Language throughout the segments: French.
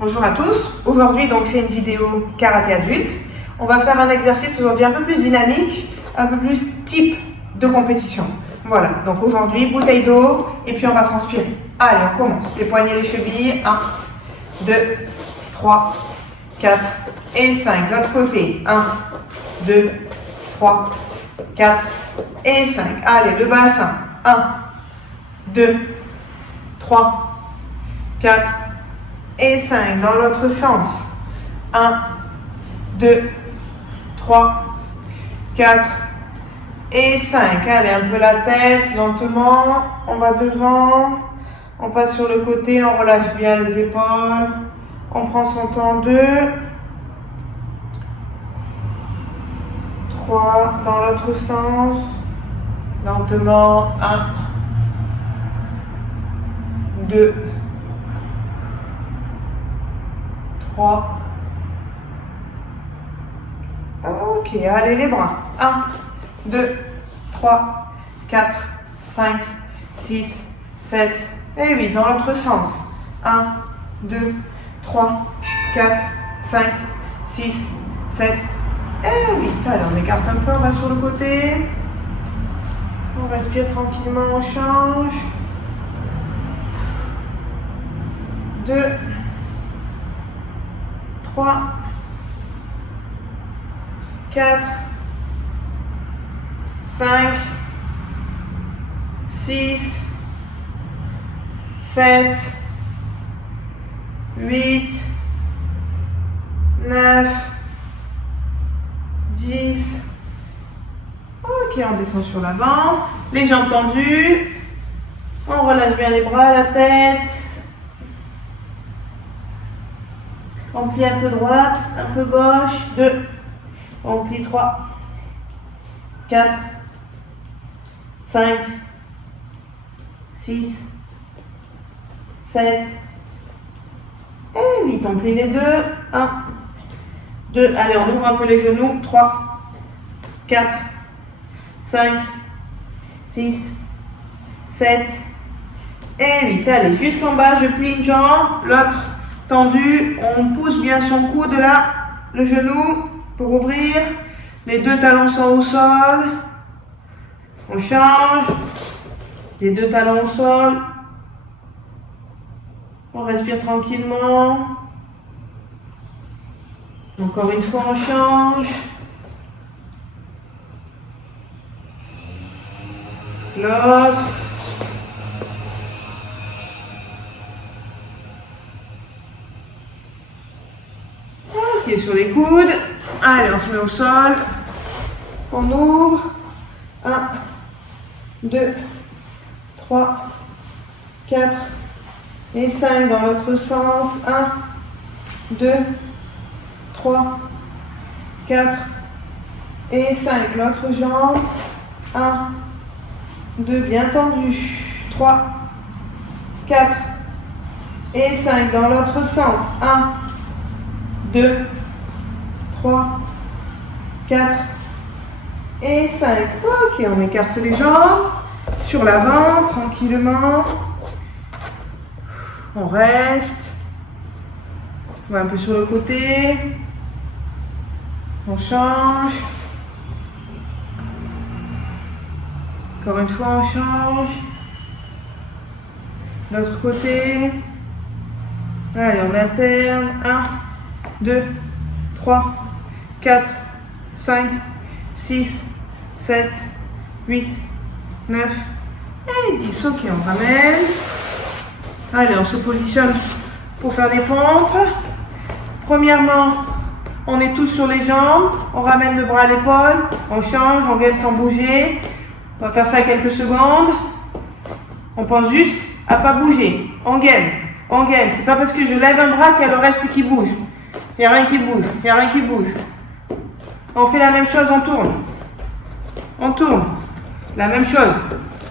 Bonjour à tous, aujourd'hui donc c'est une vidéo karaté adulte. On va faire un exercice aujourd'hui un peu plus dynamique, un peu plus type de compétition. Voilà, donc aujourd'hui bouteille d'eau et puis on va transpirer. Allez, on commence. Les poignets, les chevilles, 1, 2, 3, 4 et 5. L'autre côté, 1, 2, 3, 4 et 5. Allez, le bassin, 1, 2, 3, 4 et 5. Dans l'autre sens, 1, 2, 3, 4 et 5. Allez, un peu la tête, lentement. On va devant. On passe sur le côté, on relâche bien les épaules. On prend son temps. 2, 3. Dans l'autre sens. Lentement. 1, 2, 3. Ok, allez les bras. 1, 2, 3, 4, 5, 6, 7 et 8. Dans l'autre sens. 1, 2, 3, 4, 5, 6, 7 et 8. Allez, on écarte un peu, on va sur le côté. On respire tranquillement, on change. 2, 3, 4, 5, 6, 7, 8, 9, 10. Ok, on descend sur l'avant. Les jambes tendues. On relâche bien les bras, la tête. On plie un peu droite, un peu gauche. 2. On plie 3, 4, 5, 6, 7 et 8. On plie les deux. 1, 2. Allez, on ouvre un peu les genoux. 3, 4, 5, 6, 7 et 8. Allez, jusqu'en bas, je plie une jambe, l'autre tendue. On pousse bien son coude là, le genou. Pour ouvrir, les deux talons sont au sol. On change. Les deux talons au sol. On respire tranquillement. Encore une fois, on change. L'autre. Ok, sur les coudes. Allez, on se met au sol. On ouvre. 1, 2, 3, 4 et 5 dans l'autre sens. 1, 2, 3, 4 et 5. L'autre jambe. 1, 2, bien tendu. 3, 4 et 5 dans l'autre sens. 1, 2, 3, 4 et 5. Ok, on écarte les jambes sur l'avant, tranquillement. On reste. On va un peu sur le côté. On change. Encore une fois, on change. L'autre côté. Allez, on alterne. 1, 2, 3, 4, 5, 6, 7, 8, 9 et 10. Ok, on ramène. Allez, on se positionne pour faire des pompes. Premièrement, on est tous sur les jambes. On ramène le bras à l'épaule. On change, on gaine sans bouger. On va faire ça quelques secondes. On pense juste à ne pas bouger. On gaine. On gaine. C'est pas parce que je lève un bras qu'il y a le reste qui bouge. Il n'y a rien qui bouge. Il n'y a rien qui bouge. On fait la même chose, on tourne. On tourne. La même chose.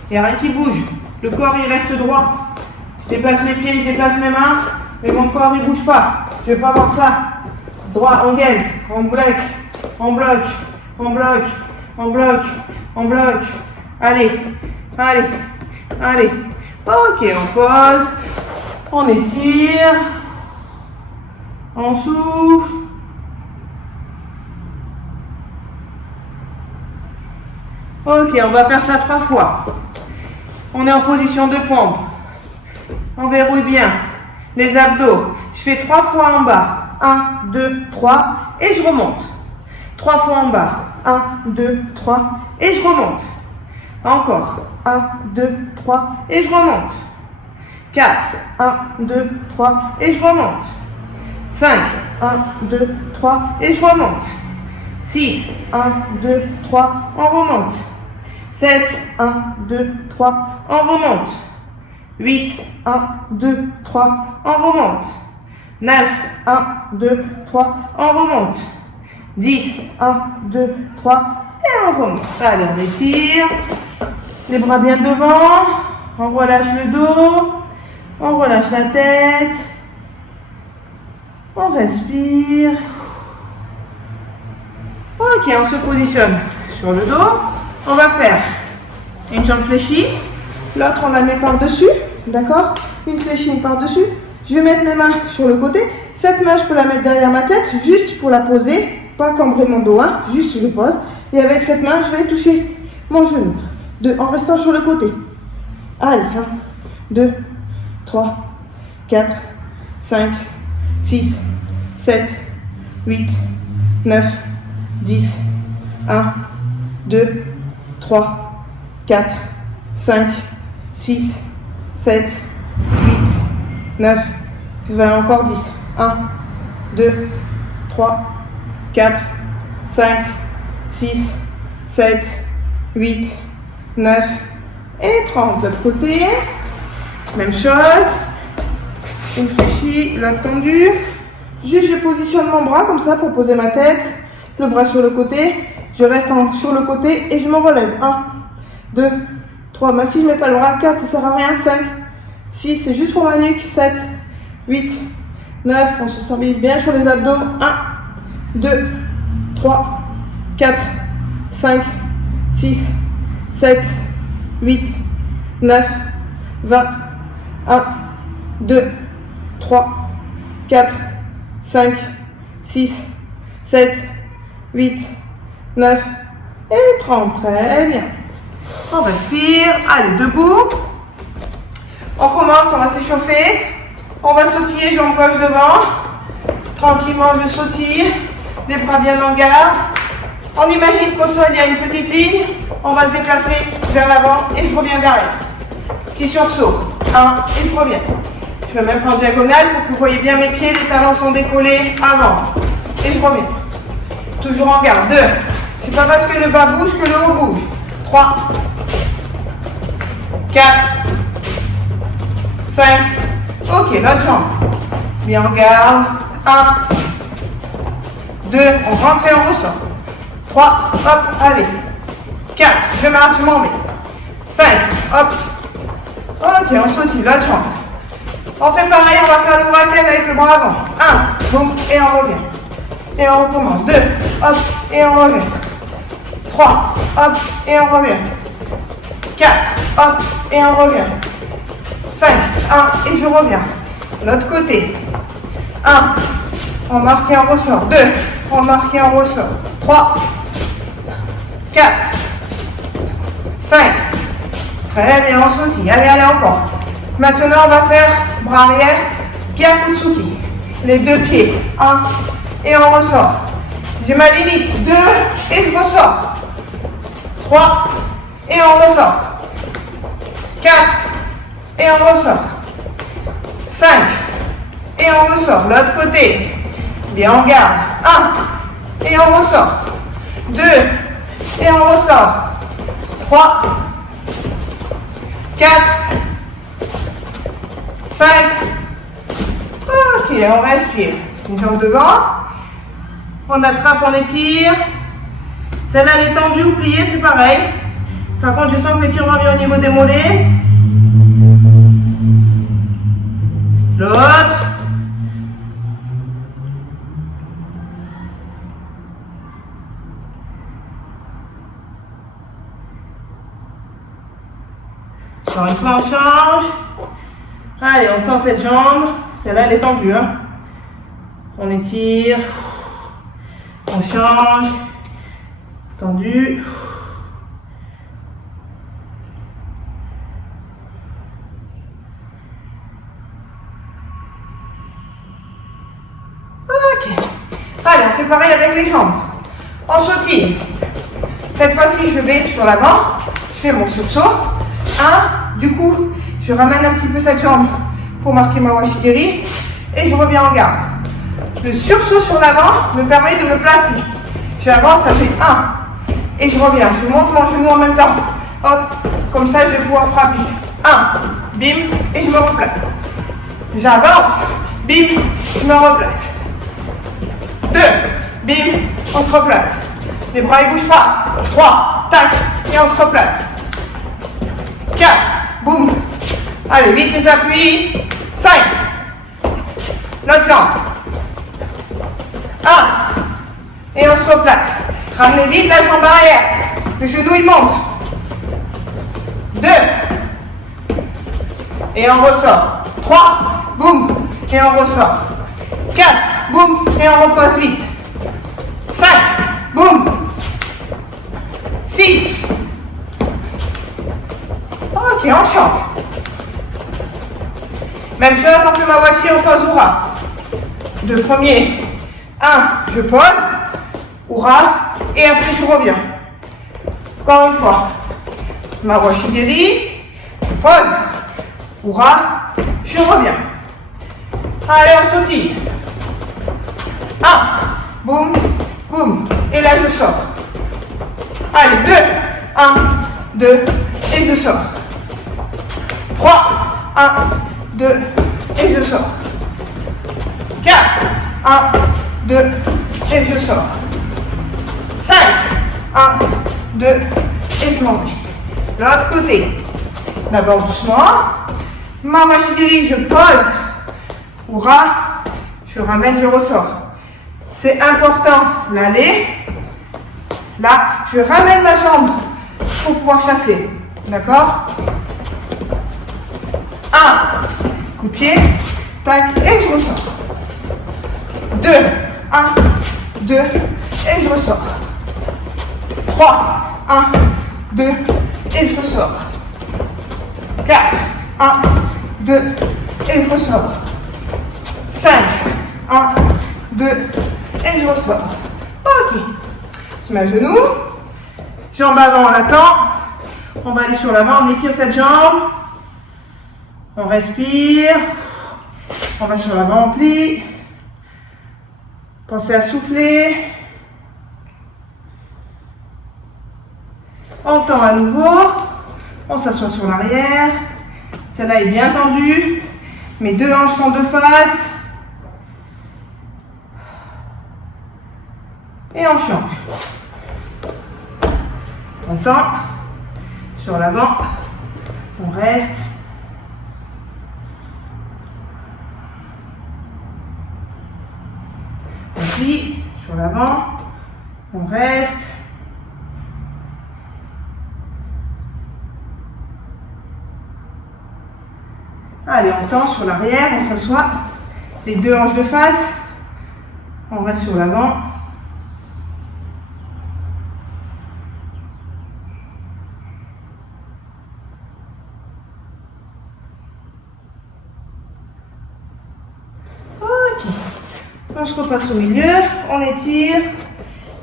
Il n'y a rien qui bouge. Le corps, il reste droit. Je déplace mes pieds, je déplace mes mains, mais mon corps, il ne bouge pas. Je ne vais pas voir ça. Droit, on gaine. On bloque. On bloque. On bloque. On bloque. On bloque. Allez. Allez. Allez. Ok, on pose. On étire. On souffle. Ok, on va faire ça 3 fois. On est en position de pompe. On verrouille bien les abdos. Je fais 3 fois en bas. 1, 2, 3 et je remonte. 3 fois en bas. 1, 2, 3 et je remonte. Encore. 1, 2, 3 et je remonte. 4, 1, 2, 3 et je remonte. 5, 1, 2, 3 et je remonte. 6, 1, 2, 3, on remonte. 7, 1, 2, 3, on remonte. 8, 1, 2, 3, on remonte. 9, 1, 2, 3, on remonte. 10, 1, 2, 3 et on remonte. Allez, on étire. Les bras bien devant. On relâche le dos. On relâche la tête. On respire. Ok, on se positionne sur le dos. On va faire une jambe fléchie. L'autre, on la met par-dessus. D'accord? Une fléchie, une par-dessus. Je vais mettre mes mains sur le côté. Cette main, je peux la mettre derrière ma tête, juste pour la poser. Pas cambrer mon dos, hein. Juste je pose. Et avec cette main, je vais toucher mon genou. En restant sur le côté. Allez, 1, 2, 3, 4, 5, 6, 7, 8, 9, 10, 1, 2, 3, 4, 5, 6, 7, 8, 9, 20, encore 10. 1, 2, 3, 4, 5, 6, 7, 8, 9 et 30. L'autre côté, même chose. Une fléchie, l'autre tendu. Juste, je positionne mon bras comme ça pour poser ma tête. Le bras sur le côté. Je reste sur le côté et je me relève. 1, 2, 3. Même si je ne mets pas le bras. 4, ça ne sert à rien. 5, 6, c'est juste pour ma nuque. 7, 8, 9. On se stabilise bien sur les abdos. 1, 2, 3, 4, 5, 6, 7, 8, 9, 20. 1, 2, 3, 4, 5, 6, 7, 8, 9 et 30. Très bien. On respire. Allez, debout. On commence, on va s'échauffer. On va sautiller, jambe gauche devant. Tranquillement, je sautille. Les bras bien en garde. On imagine qu'au sol, il y a une petite ligne. On va se déplacer vers l'avant et je reviens derrière. Petit sursaut. 1 et je reviens. Je vais même prendre diagonale pour que vous voyez bien mes pieds. Les talons sont décollés avant. Et je reviens. Toujours en garde. 2. C'est pas parce que le bas bouge que le haut bouge. 3. 4. 5. Ok, l'autre jambe. Bien en garde. 1. 2. On rentre et on ressort. 3. Hop, allez. 4. Je marche, je m'en vais. 5. Hop. Ok, on sautille l'autre jambe. On fait pareil, on va faire le waken avec le bras avant. 1. Boum, et on revient. Et on recommence. 2. Hop, et on revient. 3. Hop, et on revient. 4. Hop, et on revient. 5. 1, et je reviens. L'autre côté. 1. On marque et on ressort. 2. On marque et on ressort. 3. 4. 5. Très bien, on sautille. Allez, allez, encore. Maintenant, on va faire bras arrière, Gyakusuki. Les deux pieds. 1. Et on ressort. J'ai ma limite. 2. Et je ressors. 3. Et on ressort. 4. Et on ressort. 5. Et on ressort. L'autre côté. Bien en garde. 1. Et on ressort. 2. Et on ressort. 3. 4. 5. Ok, on respire. Une jambe devant. On attrape, on étire. Celle-là, elle est tendue ou pliée, c'est pareil. Par contre, je sens que l'étirement vient au niveau des mollets. L'autre. Encore une fois, on change. Allez, on tend cette jambe. Celle-là, elle est tendue. Hein. On étire. On change. Tendu. Ok. Allez, on fait pareil avec les jambes. On sautille. Cette fois-ci, je vais sur l'avant. Je fais mon sursaut. 1. Du coup, je ramène un petit peu cette jambe pour marquer ma washigiri. Et je reviens en garde. Le sursaut sur l'avant me permet de me placer. J'avance, ça fait 1. Et je reviens. Je monte mon genou en même temps. Hop. Comme ça, je vais pouvoir frapper. 1. Bim. Et je me replace. J'avance. Bim. Je me replace. 2. Bim. On se replace. Les bras ne bougent pas. 3. Tac. Et on se replace. 4. Boum. Allez, vite les appuis. 5. L'autre jambe. 1. Et on se replace. Ramenez vite la jambe arrière. Le genou il monte. 2. Et on ressort. 3. Boum. Et on ressort. 4. Boum. Et on repose vite. 5. Boum. 6. Ok, on change. Même chose, on fait ma washi, on pose Ura. 2 premiers. 1, je pose. Ura. Et après, je reviens. Encore une fois. Ma washigiri. Je pose. Ura. Je reviens. Allez, on sautille. 1. Boum. Boum. Et là, je sors. Allez, 2. 1, 2. Et je sors. 3. 1, 2. Et je sors. 4. 1, 2. Et je sors. 5. 1, 2. Et je m'en vais. L'autre côté. D'abord doucement. Ma washigiri, je pose. Ura. Je ramène, je ressors. C'est important. L'aller. Là, je ramène ma jambe pour pouvoir chasser. D'accord? 1. Coup de pied. Tac. Et je ressors. 2. 1. 2. Et je ressors. 3. 1. 2. Et je ressors. 4. 1. 2. Et je ressors. 5. 1. 2. Et je ressors. Ok. Je mets à genoux. Jambe avant, on l'attend. On va aller sur l'avant, on étire cette jambe. On respire. On va sur l'avant, on plie. Pensez à souffler. On tend à nouveau. On s'assoit sur l'arrière. Celle-là est bien tendue. Mes 2 hanches sont de face. Et on change. On tend. Sur l'avant. On reste. On plie. Sur l'avant. On reste. Allez, on tend sur l'arrière, on s'assoit. Les 2 hanches de face. On reste sur l'avant. Ok. On se repasse au milieu. On étire.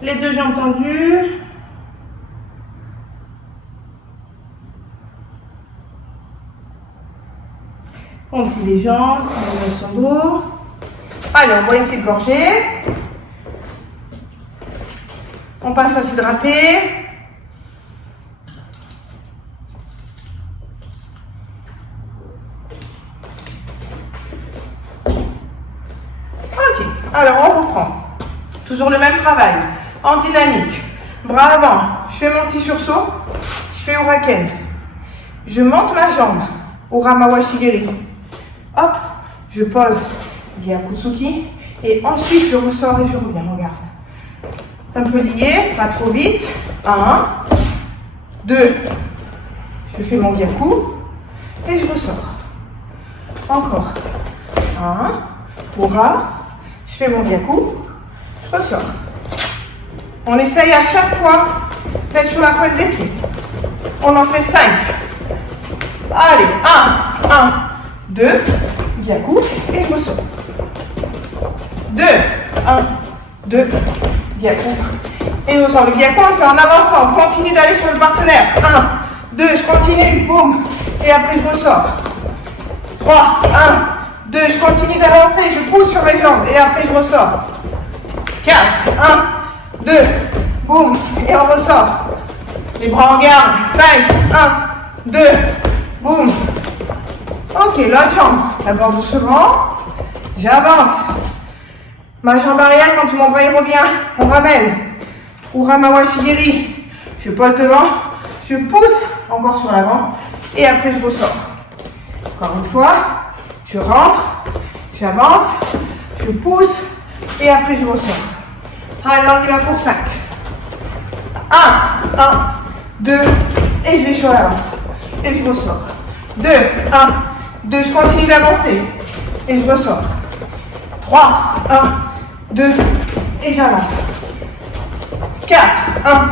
Les 2 jambes tendues. On plie les jambes, on met son dos. Allez, on boit une petite gorgée. On passe à s'hydrater. Ok, alors on reprend. Toujours le même travail. En dynamique. Bras avant. Je fais mon petit sursaut. Je fais Uraken. Je monte ma jambe. Ura Mawashigiri. Hop, je pose Gyakutsuki et ensuite je ressors et je reviens, regarde. Un peu lié, pas trop vite. 1, 2, je fais mon Gyaku et je ressors. Encore. 1, Ura, Je fais mon gyaku, je ressors. On essaye à chaque fois d'être sur la pointe des pieds. On en fait 5. Allez, 1, 2, gyaku, et je ressors. 2, 1, 2, gyaku, et je ressors. Le gyaku, on le fait en avançant. On continue d'aller sur le partenaire. 1, 2, je continue, boum, et après je ressors. 3, 1, 2, je continue d'avancer, je pousse sur mes jambes, et après je ressors. 4, 1, 2, boum, et on ressort. Les bras en garde. 5, 1, 2, boum. Ok, l'autre jambe. D'abord doucement. J'avance. Ma jambe arrière, quand mon bras il revient, on ramène. Ura Mawashigiri. Je pose devant. Je pousse encore sur l'avant. Et après, je ressors. Encore une fois. Je rentre. J'avance. Je pousse. Et après, je ressors. Allez, on y va pour 5. 1, 2, et je vais sur l'avant. Et je ressors. 2, 1, 2, je continue d'avancer. Et je ressors. 3, 1, 2, et j'avance. 4, 1,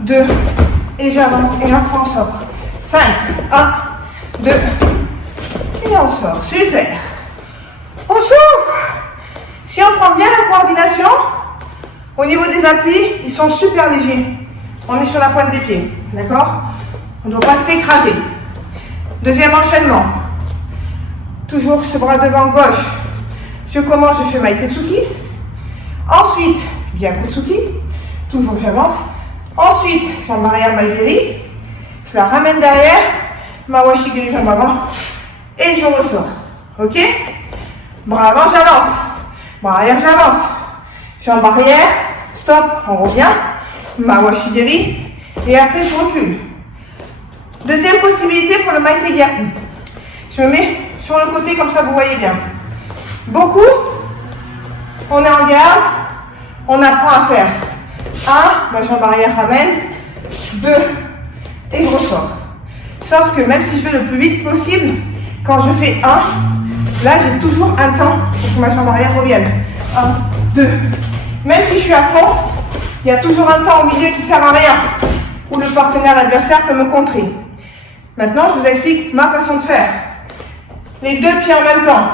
2, et j'avance. Et après on sort. 5, 1, 2, et on sort. Super. On souffle. Si on prend bien la coordination, au niveau des appuis, ils sont super légers. On est sur la pointe des pieds. D'accord? On ne doit pas s'écraser. Deuxième enchaînement. Toujours ce bras devant gauche. Je commence, je fais Maitetsuki. Ensuite, Gyakutsuki. Toujours j'avance. Ensuite, jambe arrière Maigiri. Je la ramène derrière. Mawashigiri jambe avant. Et je ressors. Ok? Bras avant, j'avance. Bras arrière, j'avance. Jambe arrière. Stop, on revient. Mawashigiri. Et après, je recule. Deuxième possibilité pour le Maite Gyaku. Je me mets sur le côté comme ça, vous voyez bien. Beaucoup, on est en garde, on apprend à faire. 1, ma jambe arrière ramène. 2, et je ressors. Sauf que même si je vais le plus vite possible, quand je fais 1, là j'ai toujours un temps pour que ma jambe arrière revienne. 1, 2. Même si je suis à fond, il y a toujours un temps au milieu qui ne sert à rien, où le partenaire, l'adversaire peut me contrer. Maintenant, je vous explique ma façon de faire. Les deux pieds en même temps.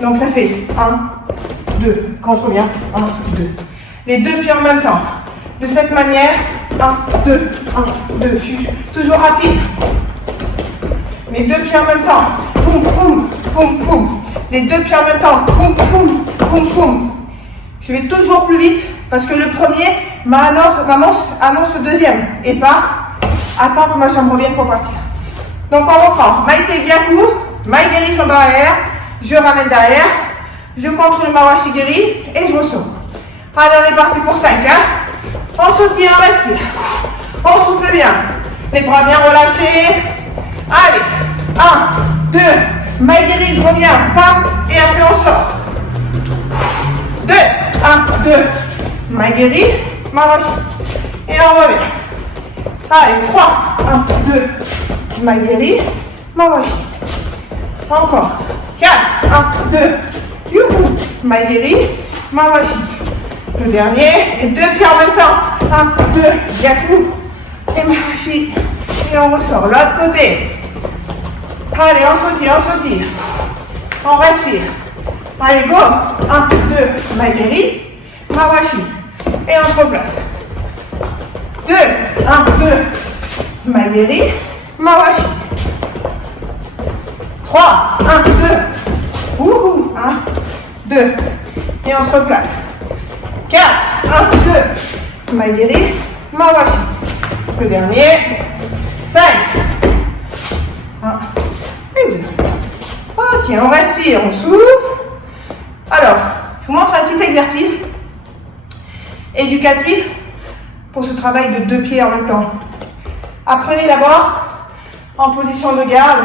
Donc ça fait 1, 2. Quand je reviens, 1, 2. Les deux pieds en même temps. De cette manière, 1, 2, 1, 2. Je suis toujours rapide. Les deux pieds en même temps. Boum, boum, boum, boum. Les deux pieds en même temps. Boum, boum, boum, boum. Je vais toujours plus vite parce que le premier annonce le deuxième et pas attends que ma jambe revienne pour partir. Donc on reprend. Maite Gyaku, Maigiri jambe arrière, je ramène derrière, je contrôle Mawashigiri et je ressors. Allez, on est parti pour 5. On sautille, on respire. On souffle bien. Les bras bien relâchés. Allez, 1, 2, Maigiri, je reviens, pam, et après on sort. 2, 1, 2, Maigiri, Mawashi, et on revient. Allez, 3, 1, 2, Maigiri, Mawashi. Encore. 4, 1, 2, youhou, Maigiri, Mawashi. Le dernier, les deux pieds en même temps. 1, 2, Gyaku, et Mawashi. Et on ressort. L'autre côté. Allez, on sautille. On respire. Allez, go. 1, 2, Maigiri, Mawashi. Et on se replace. 2, 1, 2, Maigiri, Mawashi. 3, 1, 2, wouhou, 1, 2, et on se replace. 4, 1, 2, Maigiri, Mawashi. Le dernier, 5, 1, et 2. Ok, on respire, on souffle. Alors, je vous montre un petit exercice éducatif pour ce travail de deux pieds en même temps. Apprenez d'abord en position de garde.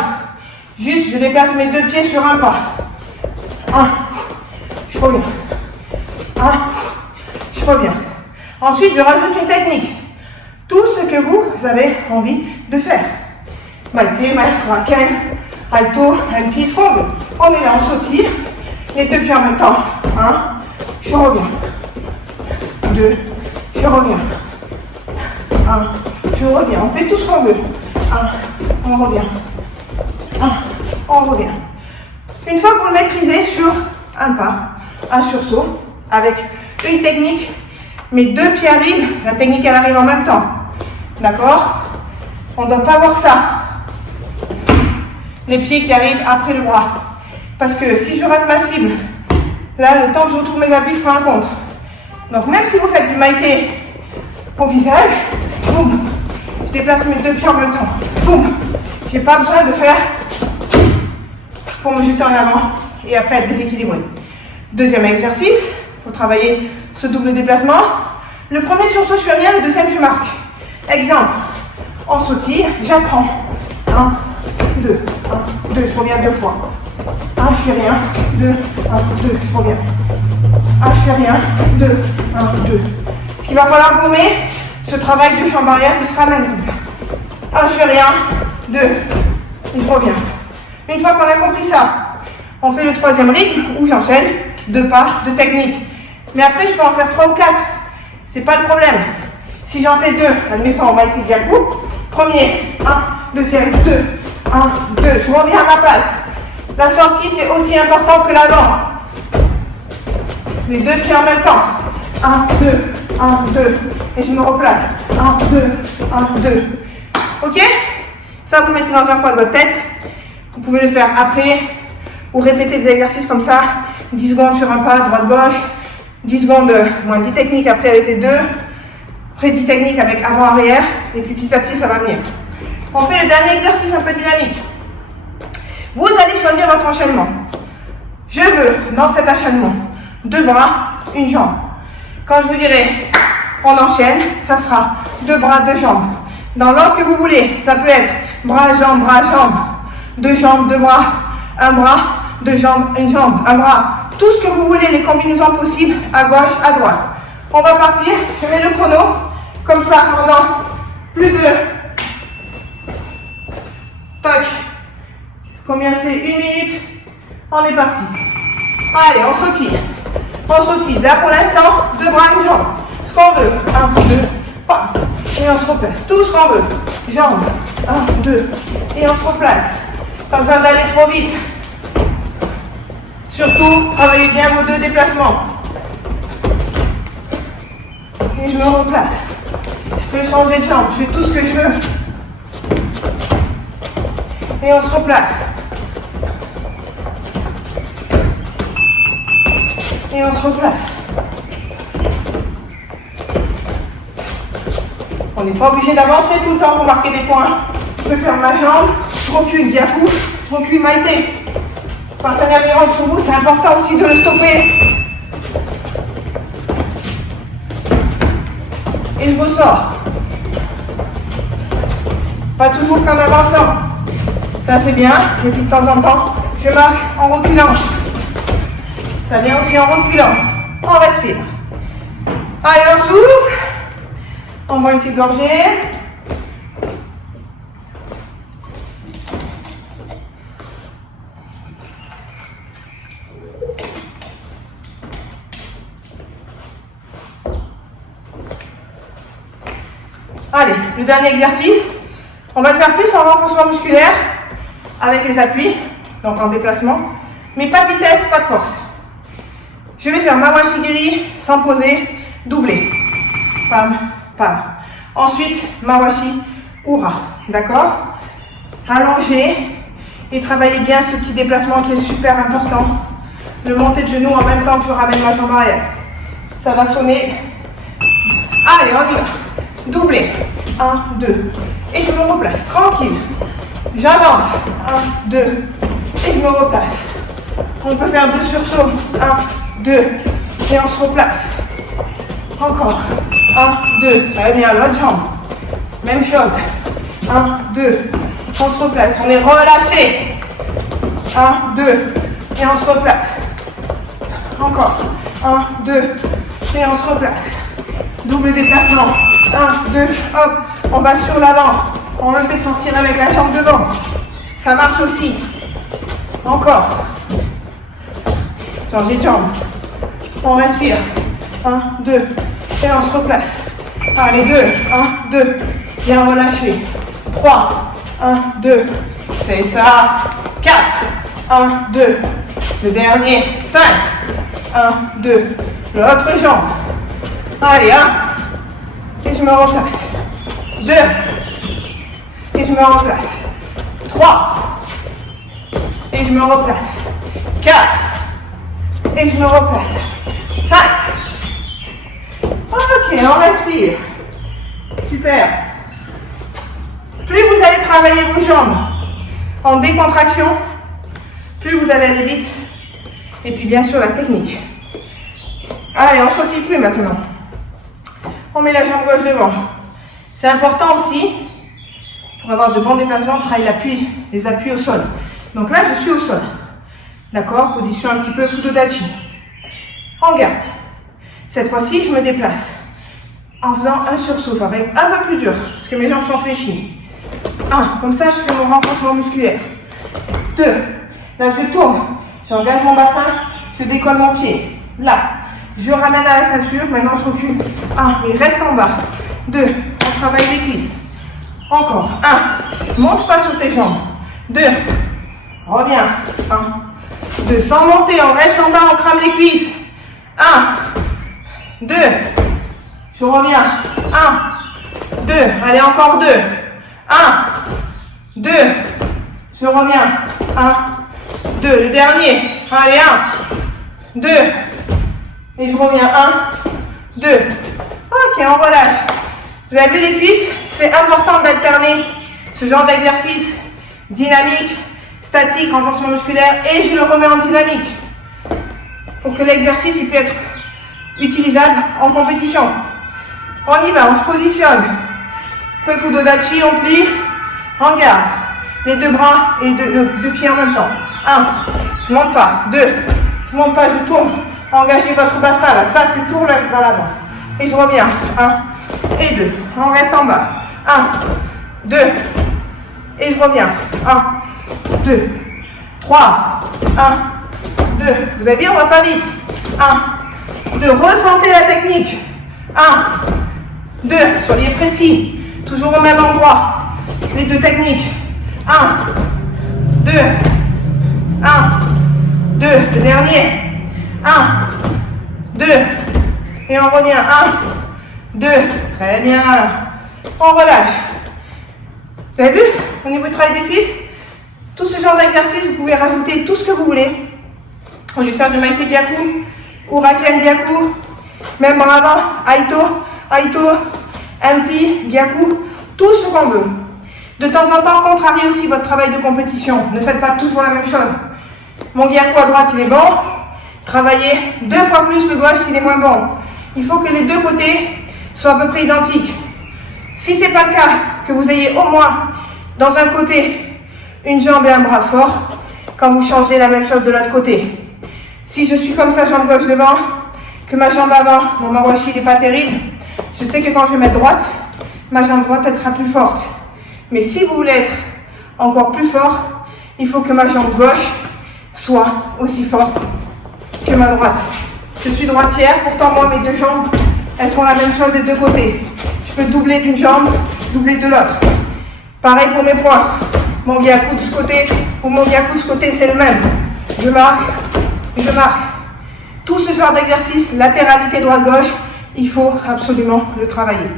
Juste, je déplace mes deux pieds sur un pas. 1, je reviens. 1, je reviens. Ensuite, je rajoute une technique. Tout ce que vous avez envie de faire. Maite, Raken, Alto, Alpi, ce qu'on veut. On est là, on sautille. Les deux pieds en même temps. 1, je reviens. 2, je reviens. 1, je reviens. On fait tout ce qu'on veut. 1, on revient. 1, on revient. Une fois que vous le maîtrisez sur un pas, un sursaut, avec une technique, mes deux pieds arrivent, la technique elle arrive en même temps. D'accord? On ne doit pas voir ça. Les pieds qui arrivent après le bras. Parce que si je rate ma cible, là, le temps que je retrouve mes appuis, je prends un contre. Donc même si vous faites du maïté au visage, boum, je déplace mes deux pieds en même temps. Boum, je n'ai pas besoin de faire pour me jeter en avant et après être déséquilibré. Deuxième exercice, il faut travailler ce double déplacement. Le premier sursaut, je fais rien, le deuxième, je marque. Exemple, on sautille, j'apprends. 1, 2, 1, 2, je reviens 2 fois. 1, je fais rien, 2, 1, 2, je reviens. 1, je fais rien, 2, 1, 2. Ce qu'il va falloir gommer, ce travail de jambe arrière qui se ramène comme ça. 1, je fais rien, 2, et je reviens. Une fois qu'on a compris ça, on fait le troisième rythme où j'enchaîne 2 pas de technique. Mais après, je peux en faire 3 ou 4. C'est pas le problème. Si j'en fais 2, admettons, on va être bien coup. Premier, 1, deuxième, 2, 1, 2. Je reviens à ma place. La sortie, c'est aussi important que l'avant. Les deux pieds en même temps. 1, 2, 1, 2. Et je me replace. 1, 2, 1, 2. Ok? Ça, vous mettez dans un coin de votre tête. Vous pouvez le faire après ou répéter des exercices comme ça. 10 secondes sur un pas, droite-gauche. 10 secondes, moins 10 techniques après avec les deux. Après 10 techniques avec avant-arrière. Et puis petit à petit, ça va venir. On fait le dernier exercice un peu dynamique. Vous allez choisir votre enchaînement. Je veux, dans cet enchaînement, 2 bras, une jambe. Quand je vous dirai, on enchaîne, ça sera 2 bras, 2 jambes. Dans l'ordre que vous voulez, ça peut être bras, jambe, 2 jambes, 2 bras, 1 bras, 2 jambes, une jambe, 1 bras. Tout ce que vous voulez, les combinaisons possibles, à gauche, à droite. On va partir, je mets le chrono, comme ça, pendant plus de... Toc. Combien c'est? 1 minute. On est parti. Allez, on sautille. On sautille. Là, pour l'instant, 2 bras, une jambe. Ce qu'on veut. 1, 2, 3. Et on se replace. Tout ce qu'on veut. Jambes. 1, 2. Et on se replace. Pas besoin d'aller trop vite. Surtout, travaillez bien vos 2 déplacements. Et je me replace. Je peux changer de jambe. Je fais tout ce que je veux. Et on se replace. Et on se replace. On n'est pas obligé d'avancer tout le temps pour marquer des points. Je peux faire ma jambe, je recule, Gyaku, je recule Maïté. Partenaire qui rentre sur vous, c'est important aussi de le stopper. Et je ressors. Pas toujours qu'en avançant. Ça c'est bien. Et puis de temps en temps, je marque en reculant. Ça vient aussi en reculant. On respire. Allez, on souffle. On boit une petite gorgée. Allez, le dernier exercice. On va le faire plus en renforcement musculaire avec les appuis, donc en déplacement, mais pas de vitesse, pas de force. Je vais faire Mawashi-giri sans poser, doublé. Pam, pam. Ensuite, Mawashi Ura. D'accord? Allongez et travaillez bien ce petit déplacement qui est super important. Le monter de genou en même temps que je ramène ma jambe arrière. Ça va sonner. Allez, on y va. Doublé. 1, 2. Et je me replace. Tranquille. J'avance. 1, 2. Et je me replace. On peut faire 2 sursauts. 1, 2. Et on se replace. Encore. 1, 2. Très bien. L'autre jambe. Même chose. 1, 2. On se replace. On est relâché. 1, 2. Et on se replace. Encore. 1, 2. Et on se replace. Double déplacement. 1, 2, hop. On va sur l'avant. On le fait sortir avec la jambe devant. Ça marche aussi. Encore. Changer de jambe. On respire. 1, 2. Et on se replace. Allez, 2. 1, 2. Bien relâché. 3. 1, 2. C'est ça. 4. 1, 2. Le dernier. 5. 1, 2. L'autre jambe. Allez, 1. Et je me replace. 2. Et je me replace. 3. Et je me replace. 4. Et je me replace. 5. Ok, on respire. Super. Plus vous allez travailler vos jambes en décontraction, plus vous allez aller vite. Et puis bien sûr la technique. Allez, on ne sautille plus maintenant. On met la jambe gauche devant. C'est important aussi, pour avoir de bons déplacements, on travaille l'appui, les appuis au sol. Donc là, je suis au sol. D'accord? Position un petit peu Fudodachi. On garde. Cette fois-ci, je me déplace. En faisant un sursaut, ça va être un peu plus dur, parce que mes jambes sont fléchies. 1, comme ça, je fais mon renforcement musculaire. 2, là, je tourne. J'engage mon bassin, je décolle mon pied. Là, je ramène à la ceinture. Maintenant, je recule. 1, mais reste en bas. 2, on travaille les cuisses. Encore. 1, monte pas sur tes jambes. 2, reviens. 1, 2, sans monter, on reste en bas, on crame les cuisses. 1, 2, je reviens. 1, 2, allez, encore 2. 1, 2, je reviens. 1, 2, le dernier. Allez, 1, 2, et je reviens. 1, 2. Ok, on relâche. Vous avez vu les cuisses? C'est important d'alterner ce genre d'exercice dynamique, statique, renforcement musculaire, et je le remets en dynamique pour que l'exercice puisse être utilisable en compétition. On y va, on se positionne. Peu Fudodachi, on plie, on garde. Les deux bras et deux pieds en même temps. 1, je monte pas. 2, je monte pas, je tourne. Engagez votre bassin là, ça c'est tourne vers l'avant. Et je reviens. 1 et 2. On reste en bas. 1, 2, et je reviens. 1, 2, 3, 1, 2. Vous avez vu, on va pas vite. 1, 2, ressentez la technique. 1, 2, soyez précis. Toujours au même endroit. Les deux techniques. 1, 2, 1, 2, le dernier. 1, 2, et on revient. 1, 2, très bien. On relâche. Vous avez vu, au niveau du travail des cuisses, tout ce genre d'exercice, vous pouvez rajouter tout ce que vous voulez. Au lieu de faire du Maite Gyaku, ou Raken Gyaku, même bras avant, Aito, MP, Gyaku, tout ce qu'on veut. De temps en temps, contrariez aussi votre travail de compétition. Ne faites pas toujours la même chose. Mon Gyaku à droite, il est bon. Travaillez 2 fois plus le gauche, il est moins bon. Il faut que les deux côtés soient à peu près identiques. Si ce n'est pas le cas, que vous ayez au moins dans un côté une jambe et un bras fort, quand vous changez la même chose de l'autre côté. Si je suis comme ça, jambe gauche devant, que ma jambe avant, mon mawashi n'est pas terrible, je sais que quand je vais mettre droite, ma jambe droite, elle sera plus forte. Mais si vous voulez être encore plus fort, il faut que ma jambe gauche soit aussi forte que ma droite. Je suis droitière, pourtant moi, mes deux jambes, elles font la même chose des deux côtés. Je peux doubler d'une jambe, doubler de l'autre. Pareil pour mes poings. Mon Gyaku de ce côté ou mon Gyaku de ce côté, c'est le même. Je marque, je marque. Tout ce genre d'exercice, latéralité droite-gauche, il faut absolument le travailler.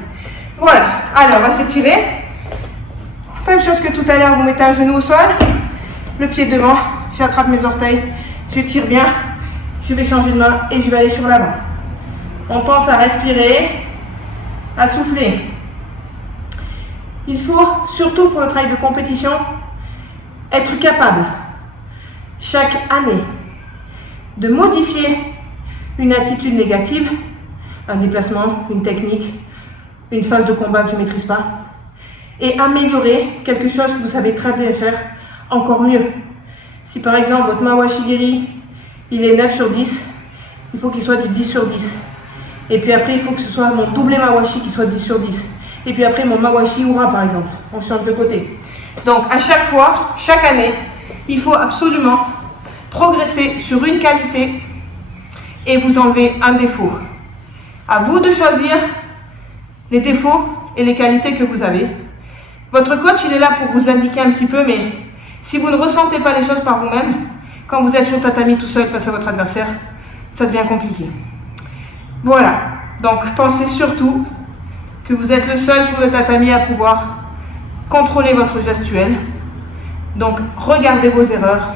Voilà, alors on va s'étirer. Même chose que tout à l'heure, vous mettez un genou au sol, le pied devant, j'attrape mes orteils, je tire bien, je vais changer de main et je vais aller sur l'avant. On pense à respirer, à souffler. Il faut, surtout pour le travail de compétition, être capable, chaque année, de modifier une attitude négative, un déplacement, une technique, une phase de combat que je ne maîtrise pas, et améliorer quelque chose que vous savez très bien faire encore mieux. Si par exemple votre Mawashigiri, il est 9 sur 10, il faut qu'il soit du 10 sur 10. Et puis après, il faut que ce soit mon doublé Mawashi qui soit 10 sur 10. Et puis après, mon Mawashi Ura par exemple. On change de côté. Donc à chaque fois, chaque année, il faut absolument progresser sur une qualité et vous enlevez un défaut. À vous de choisir les défauts et les qualités que vous avez. Votre coach, il est là pour vous indiquer un petit peu, mais si vous ne ressentez pas les choses par vous-même, quand vous êtes sur le tatami tout seul face à votre adversaire, ça devient compliqué. Voilà, donc pensez surtout que vous êtes le seul sur le tatami à pouvoir contrôler votre gestuelle. Donc regardez vos erreurs,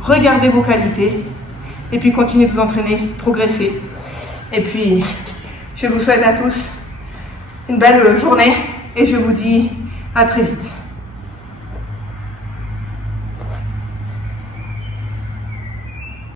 regardez vos qualités, et puis continuez de vous entraîner, progresser. Et puis, je vous souhaite à tous une belle journée, et je vous dis à très vite.